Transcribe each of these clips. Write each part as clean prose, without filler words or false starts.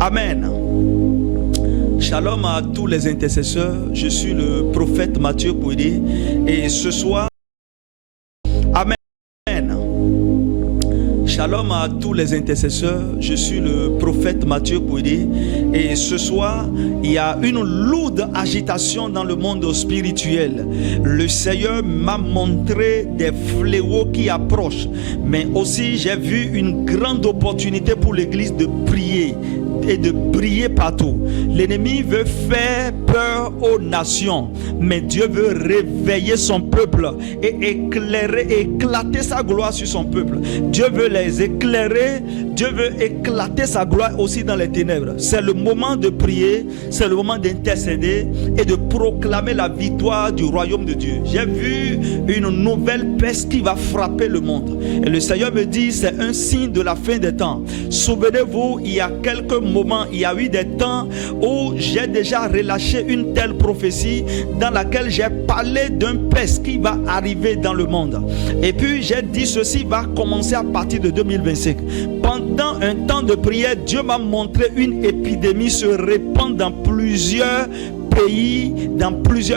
Amen. Shalom à tous les intercesseurs. Je suis le prophète Mathieu Kouidi et ce soir, Amen. Shalom à tous les intercesseurs. Je suis le prophète Mathieu Kouidi et ce soir, il y a une lourde agitation dans le monde spirituel. Le Seigneur m'a montré des fléaux qui approchent, mais aussi j'ai vu une grande opportunité pour l'église de prier et de briller partout. L'ennemi veut faire peur aux nations, mais Dieu veut réveiller son peuple et éclater sa gloire sur son peuple. Dieu veut les éclairer, Dieu veut éclater sa gloire aussi dans les ténèbres. C'est le moment de prier, c'est le moment d'intercéder et de proclamer la victoire du royaume de Dieu. J'ai vu une nouvelle peste qui va frapper le monde. Et le Seigneur me dit, c'est un signe de la fin des temps. Souvenez-vous, il y a quelques moments, il y a eu des temps où j'ai déjà relâché une telle prophétie dans laquelle j'ai parlé d'un peste qui va arriver dans le monde. Et puis j'ai dit ceci va commencer à partir de 2025. Pendant un temps de prière, Dieu m'a montré une épidémie se répand dans plusieurs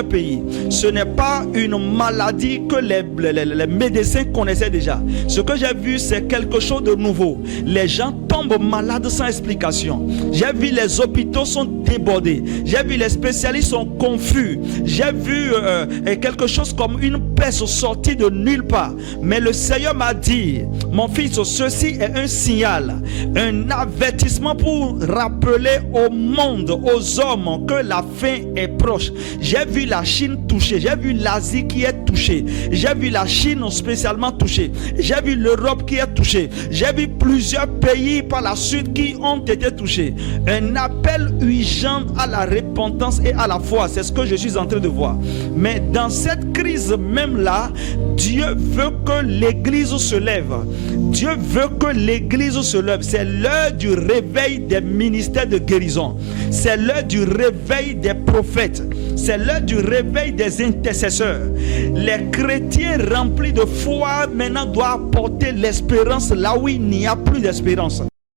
pays. Ce n'est pas une maladie que les médecins connaissaient déjà. Ce que j'ai vu, c'est quelque chose de nouveau. Les gens tombent malades sans explication. J'ai vu les hôpitaux sont débordés. J'ai vu les spécialistes sont confus. J'ai vu quelque chose comme une peste sortie de nulle part. Mais le Seigneur m'a dit, mon fils, ceci est un signal, un avertissement pour rappeler au monde, aux hommes que la fin est proche. J'ai vu la Chine touchée, j'ai vu l'Asie qui est touchée, j'ai vu la Chine spécialement touchée, j'ai vu l'Europe qui est touchée, j'ai vu plusieurs pays par la suite qui ont été touchés. Un appel urgent à la repentance et à la foi, c'est ce que je suis en train de voir. Mais dans cette crise même là, Dieu veut que l'église se lève. Dieu veut que l'église se lève. C'est l'heure du réveil des ministères de guérison. C'est l'heure du réveil des prophètes. C'est l'heure du réveil des intercesseurs. Les chrétiens remplis de foi maintenant doivent apporter l'espérance là où il n'y a plus d'espérance.